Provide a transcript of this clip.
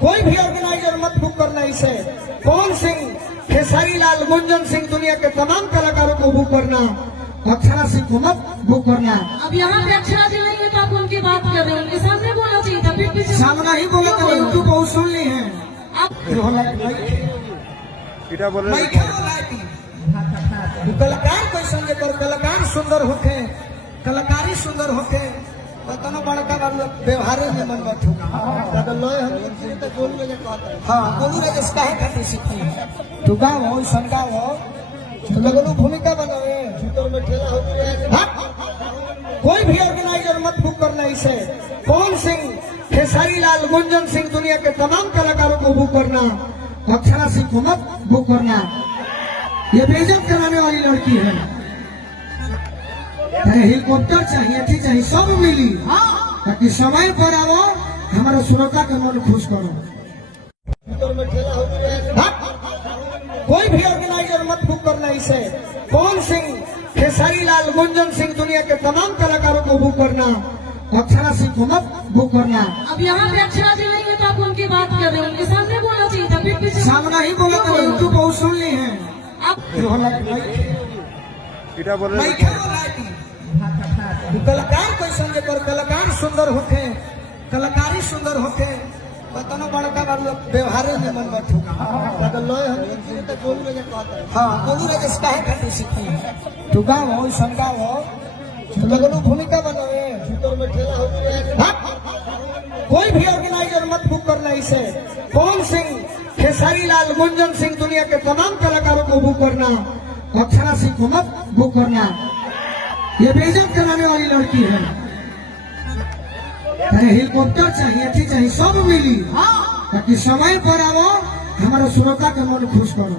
कोई भी ऑर्गेनाइजर मत बुक करना इसे। पवन सिंह, खेसारी लाल, गुंजन सिंह, दुनिया के तमाम कलाकारों को बुक करना, अक्षरा सिंह को मत बुक करना। अब यहाँ पे अक्षरा जी नहीं है तो आप उनकी बात कर रहे हैं, उनके सामने बोलना चाहिए था, फिर पीछे सामना ही बोला तो यूट्यूब बहुत सुन ली है आप कलाकार कोई संजय पर कलाकार सुंदर होके, कलाकारी सुंदर होके बतना बड़का व्यवहार में मन बैठो। हाँ बोलू रे इसका है खाती सीखी तू गाँव हो संगाव हो तो लगलू भूमिका बनावे। कोई भी ऑर्गेनाइजर मत बुक करना इसे। पवन सिंह, खेसारी लाल, गुंजन सिंह, दुनिया के तमाम कलाकारों को बुक करना, अक्षरा सिंह को मत बुक करना। ये बेइज्जत कराने वाली लड़की है। हेलीकॉप्टर चाहिए, थी चाहिए, सब मिली ताकि समय पर आओ, हमारे श्रोता का मन खुश करो। कोई भी ऑर्गेनाइजर मत बुक करना इसे। पवन सिंह, खेसारी लाल, गुंजन सिंह, दुनिया के तमाम कलाकारों को बुक करना, अक्षरा सिंह को मत बुक करना। अब यहाँ पे अक्षरा जी नहीं है तो आप उनकी बात कर रहे हैं, उनके सामने बोलना चाहिए था, फिर पीछे सामना ही बोला तो यूट्यूब बहुत सुन ली है आप कलाकार कोई संजय पर कलाकार सुंदर होके, कलाकारी सुंदर होके बतना बड़का व्यवहार में मन बैठो। हाँ बोलू रे इसका है खाती सीखी तू गाँव हो संगाव हो तो लगलू भूमिका बनावे। कोई भी ऑर्गेनाइजर मत बुक करना इसे। पवन सिंह, खेसारी लाल, गुंजन सिंह, दुनिया के तमाम कलाकारों को बुक करना, अक्षरा सिंह को मत बुक करना। ये बेइज्जत कराने वाली लड़की है। हेलीकॉप्टर चाहिए, थी चाहिए, सब मिली ताकि समय पर आओ, हमारे श्रोता का मन खुश करो।